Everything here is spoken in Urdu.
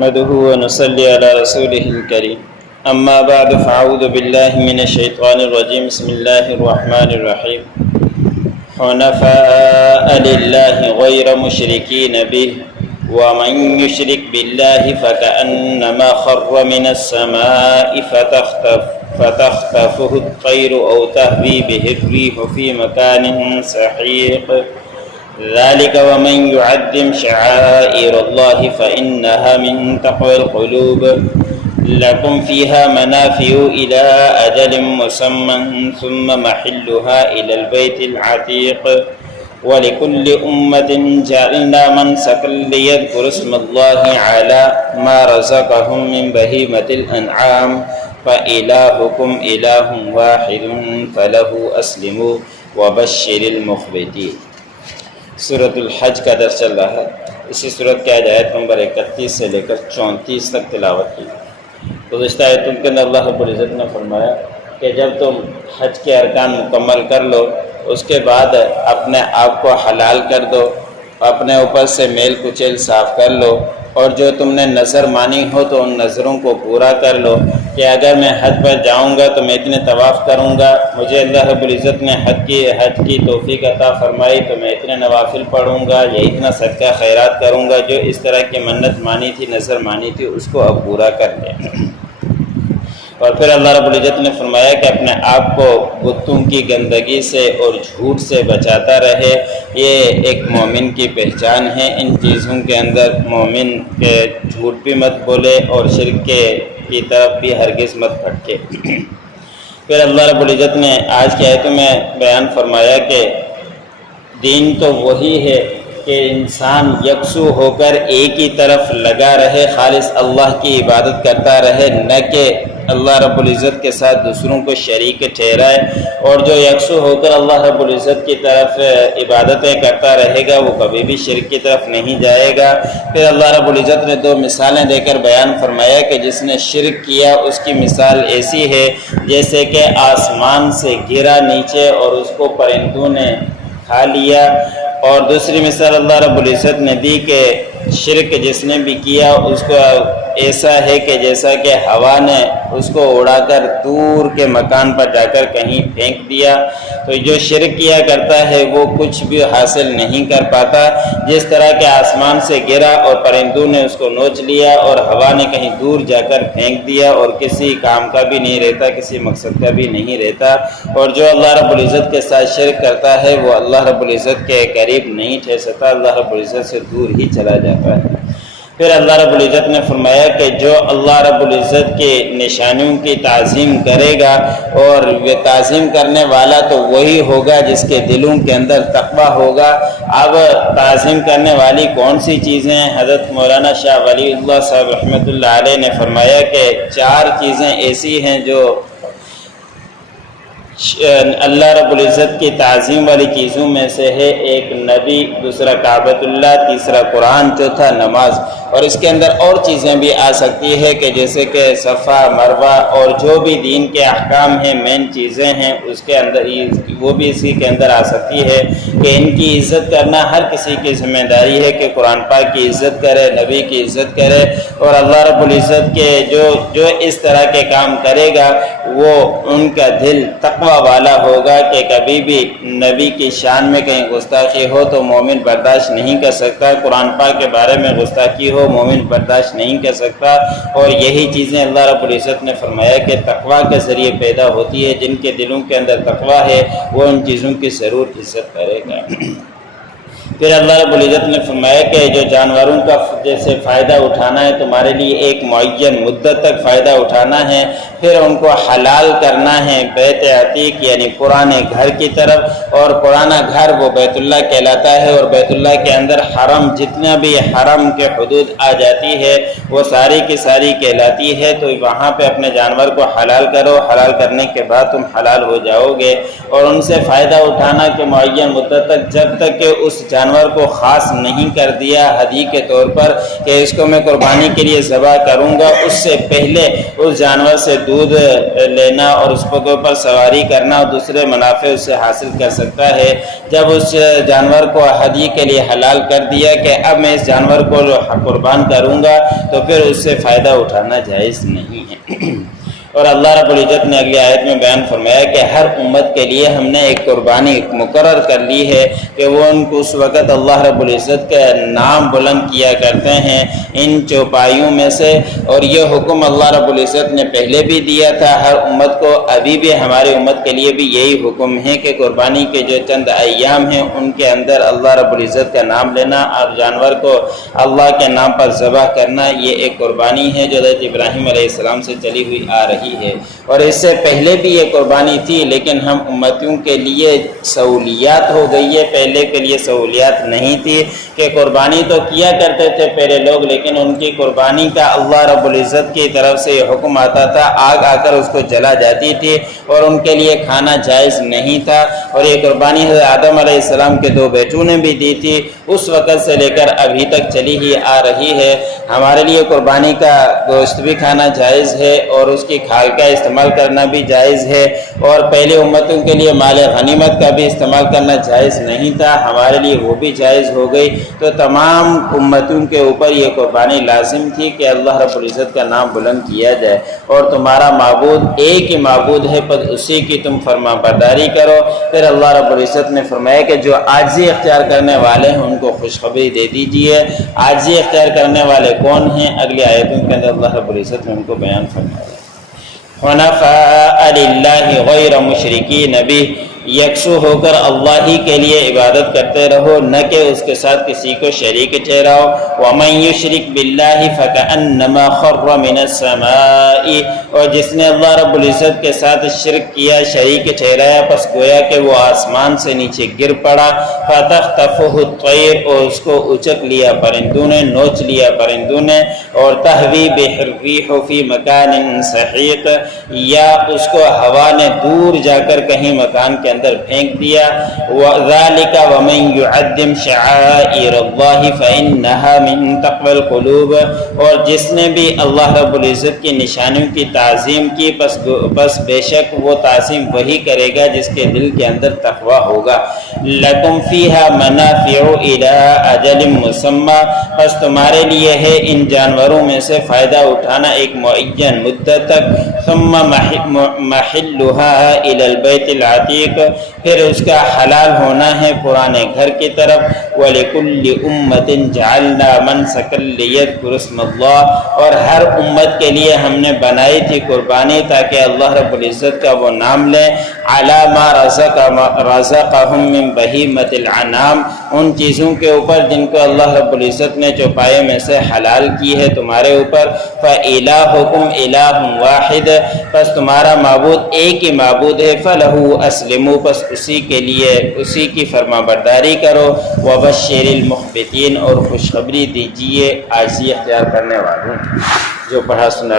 نحمده ونصلي على رسوله الكريم اما بعد فاعوذ بالله من الشيطان الرجيم بسم الله الرحمن الرحيم حنفاء لله غير مشركين به ومن يشرك بالله فكأنما خر من السماء فتخطفه الطير أو تهوي به الريح في مكان سحيق ذلك ومن يعظم شعائر الله فإنها من تقوى القلوب لكم فيها منافع إلى أجل مسمى ثم محلها إلى البيت العتيق ولكل أمة جعلنا منسكا ليذكروا اسم الله على ما رزقهم من بهيمة الأنعام فإلهكم إله واحد فله أسلموا وبشر المخبتين۔ سورۃ الحج کا درس چل رہا ہے۔ اسی سورۃ کی آیت نمبر 31 سے لے کر 34 تک تلاوت کی۔ گزشتہ آیتوں کے اندر اللہ رب العزت نے فرمایا کہ جب تم حج کے ارکان مکمل کر لو اس کے بعد اپنے آپ کو حلال کر دو، اپنے اوپر سے میل کچیل صاف کر لو، اور جو تم نے نظر مانی ہو تو ان نظروں کو پورا کر لو کہ اگر میں حج پر جاؤں گا تو میں اتنے طواف کروں گا، مجھے اللہ رب العزت نے حج کی توفیق عطا فرمائی تو میں اتنے نوافل پڑھوں گا یا اتنا صدقہ خیرات کروں گا۔ جو اس طرح کی منت مانی تھی، نظر مانی تھی، اس کو اب پورا کر لیں۔ اور پھر اللہ رب العزت نے فرمایا کہ اپنے آپ کو بتوں کی گندگی سے اور جھوٹ سے بچاتا رہے، یہ ایک مومن کی پہچان ہے۔ ان چیزوں کے اندر مومن کے جھوٹ بھی مت بولے اور شرک کی طرف بھی ہرگز مت بھٹکے۔ پھر اللہ رب العزت نے آج کی آیتوں میں بیان فرمایا کہ دین تو وہی ہے کہ انسان یکسو ہو کر ایک ہی طرف لگا رہے، خالص اللہ کی عبادت کرتا رہے، نہ کہ اللہ رب العزت کے ساتھ دوسروں کو شریک ٹھہرائے۔ اور جو یکسو ہو کر اللہ رب العزت کی طرف عبادتیں کرتا رہے گا وہ کبھی بھی شرک کی طرف نہیں جائے گا۔ پھر اللہ رب العزت نے دو مثالیں دے کر بیان فرمایا کہ جس نے شرک کیا اس کی مثال ایسی ہے جیسے کہ آسمان سے گرا نیچے اور اس کو پرندوں نے کھا لیا، اور دوسری مثال اللہ رب العزت نے دی کہ شرک جس نے بھی کیا اس کو ایسا ہے کہ جیسا کہ ہوا نے اس کو اڑا کر دور کے مکان پر جا کر کہیں پھینک دیا۔ تو جو شرک کیا کرتا ہے وہ کچھ بھی حاصل نہیں کر پاتا، جس طرح کہ آسمان سے گرا اور پرندوں نے اس کو نوچ لیا اور ہوا نے کہیں دور جا کر پھینک دیا اور کسی کام کا بھی نہیں رہتا، کسی مقصد کا بھی نہیں رہتا۔ اور جو اللہ رب العزت کے ساتھ شرک کرتا ہے وہ اللہ رب العزت کے قریب نہیں ٹھہر سکتا، اللہ رب العزت سے دور ہی چلا جاتا ہے۔ پھر اللہ رب العزت نے فرمایا کہ جو اللہ رب العزت کی نشانیوں کی تعظیم کرے گا، اور وہ تعظیم کرنے والا تو وہی ہوگا جس کے دلوں کے اندر تقویٰ ہوگا۔ اب تعظیم کرنے والی کون سی چیزیں ہیں؟ حضرت مولانا شاہ ولی اللہ صاحب رحمۃ اللہ علیہ نے فرمایا کہ 4 چیزیں ایسی ہیں جو اللہ رب العزت کی تعظیم والی چیزوں میں سے ہے۔ ایک نبی، دوسرا کعبۃ اللہ، تیسرا قرآن، چوتھا نماز۔ اور اس کے اندر اور چیزیں بھی آ سکتی ہے کہ جیسے کہ صفا مروہ اور جو بھی دین کے احکام ہیں، مین چیزیں ہیں، اس کے اندر وہ بھی اسی کے اندر آ سکتی ہے کہ ان کی عزت کرنا ہر کسی کی ذمہ داری ہے کہ قرآن پاک کی عزت کرے، نبی کی عزت کرے، اور اللہ رب العزت کے جو اس طرح کے کام کرے گا وہ ان کا دل تقویٰ والا ہوگا کہ کبھی بھی نبی کی شان میں کہیں گستاخی ہو تو مومن برداشت نہیں کر سکتا، قرآن پاک کے بارے میں گستاخی ہو مومن برداشت نہیں کر سکتا۔ اور یہی چیزیں اللہ رب العزت نے فرمایا کہ تقویٰ کے ذریعے پیدا ہوتی ہے۔ جن کے دلوں کے اندر تقویٰ ہے وہ ان چیزوں کی ضرور عزت کرے گا۔ پھر اللہ رب العزت نے فرمایا کہ جو جانوروں کا جیسے فائدہ اٹھانا ہے تمہارے لیے ایک معین مدت تک فائدہ اٹھانا ہے، پھر ان کو حلال کرنا ہے بیت عتیق یعنی پرانے گھر کی طرف، اور پرانا گھر وہ بیت اللہ کہلاتا ہے، اور بیت اللہ کے اندر حرم جتنا بھی حرم کے حدود آ جاتی ہے وہ ساری کی ساری کہلاتی ہے۔ تو وہاں پہ اپنے جانور کو حلال کرو، حلال کرنے کے بعد تم حلال ہو جاؤ گے، اور ان سے فائدہ اٹھانا کہ معین مدت تک، جب تک کہ اس جانور کو خاص نہیں کر دیا ہدی کے طور پر کہ اس کو میں قربانی کے لیے ذبح کروں گا، اس سے پہلے اس جانور سے دودھ لینا اور اس کے اوپر سواری کرنا اور دوسرے منافع اس سے حاصل کر سکتا ہے، جب اس جانور کو ہدیے کے لیے حلال کر دیا کہ اب میں اس جانور کو قربان کروں گا، تو پھر اس سے فائدہ اٹھانا جائز نہیں ہے۔ اور اللہ رب العزت نے اگلی آیت میں بیان فرمایا کہ ہر امت کے لیے ہم نے ایک قربانی مقرر کر لی ہے کہ وہ ان کو اس وقت اللہ رب العزت کا نام بلند کیا کرتے ہیں ان چوپائیوں میں سے، اور یہ حکم اللہ رب العزت نے پہلے بھی دیا تھا ہر امت کو، ابھی بھی ہماری امت کے لیے بھی یہی حکم ہے کہ قربانی کے جو چند ایام ہیں ان کے اندر اللہ رب العزت کا نام لینا اور جانور کو اللہ کے نام پر ذبح کرنا، یہ ایک قربانی ہے جو حضرت ابراہیم علیہ السلام سے چلی ہوئی آ رہی ہے۔ اور اس سے پہلے بھی یہ قربانی تھی، لیکن ہم امتیوں کے لیے سہولیات ہو گئی ہے، پہلے کے لیے سہولیات نہیں تھی کہ قربانی تو کیا کرتے تھے پہلے لوگ، لیکن ان کی قربانی کا اللہ رب العزت کی طرف سے یہ حکم آتا تھا، آگ آ کر اس کو جلا جاتی تھی اور ان کے لیے کھانا جائز نہیں تھا۔ اور یہ قربانی حضرت آدم علیہ السلام کے 2 بیٹوں نے بھی دی تھی، اس وقت سے لے کر ابھی تک چلی ہی آ رہی ہے۔ ہمارے لیے قربانی کا گوشت بھی کھانا جائز ہے اور اس کی کھال کا استعمال کرنا بھی جائز ہے، اور پہلے امتوں کے لیے مال غنیمت کا بھی استعمال کرنا جائز نہیں تھا، ہمارے لیے وہ بھی جائز ہو گئی۔ تو تمام امتوں کے اوپر یہ قربانی لازم تھی کہ اللہ رب العزت کا نام بلند کیا جائے، اور تمہارا معبود ایک ہی معبود ہے، پس اسی کی تم فرما برداری کرو۔ پھر اللہ رب العزت نے فرمایا کہ جو عاجزی اختیار کرنے والے ہیں ان کو خوشخبری دے دیجئے۔ عاجزی اختیار کرنے والے کون ہیں؟ اگلی آیتوں کے اندر اللہ رب العزت نے ان کو بیان فرمایا۔ حنفاء للہ غیر مشرکین بہ، یکسو ہو کر اللہ ہی کے لیے عبادت کرتے رہو، نہ کہ اس کے ساتھ کسی کو شریک ٹھہراؤ۔ ومن یشرک باللہ فکأنما خر من السماء، اور جس نے اللہ رب العزت کے ساتھ شرک کیا، شریک ٹھہرایا، پس گویا کہ وہ آسمان سے نیچے گر پڑا۔ فتخطفہ الطیر، اور اس کو اچک لیا پرندوں نے، نوچ لیا پرندوں نے۔ اور تہوی بہ الریح فی مکان سحیق، یا اس کو ہوا نے دور جا کر کہیں مکان کے اندر پھینک دیا۔ وَذَلِكَ وَمَن يُعَظِّمْ شَعَائِرَ اللَّهِ فَإِنَّهَا مِن تَقْوَى الْقُلُوبِ، اور جس نے بھی اللہ رب العزت کی نشانیوں کی تعظیم کی، پس بے شک وہ تعظیم وہی کرے گا جس کے دل کے اندر تقوی ہوگا۔ لَكُمْ فِيهَا مَنَافِعُ إِلَىٰ أَجَلٍ مُّسَمًّى، پس تمہارے لیے ہے ان جانوروں میں سے فائدہ اٹھانا ایک معین مدت تک۔ ثُمَّ مَحِلُّهَا إِلَى الْبَيْتِ الْعَتِيقِ، پھر اس کا حلال ہونا ہے پرانے گھر کی طرف۔ وَلِكُلِّ أُمَّةٍ جَعَلْنَا مَنْسَكًا لِيَذْكُرُوا اسْمَ اللَّهِ، اور ہر امت کے لیے ہم نے بنائی تھی قربانی تاکہ اللہ رب العزت کا وہ نام لیں۔ عَلَىٰ مَا رَزَقَهُم مِّن بَهِيمَةِ الْأَنْعَامِ، ان چیزوں کے اوپر جن کو اللہ رب العزت نے چوپائے میں سے حلال کی ہے تمہارے اوپر۔ فَإِلَٰهُكُمْ إِلَٰهٌ وَاحِدٌ، پس تمہارا معبود ایک ہی معبود ہے۔ فَلَهُ أَسْلِمُوا، پس اسی کے لیے اسی کی فرما برداری کرو۔ وَبَشِّرِ الْمُخْبِتِينَ، اور خوشخبری دیجیے عاجزی اختیار کرنے والوں۔ جو پڑھا سنا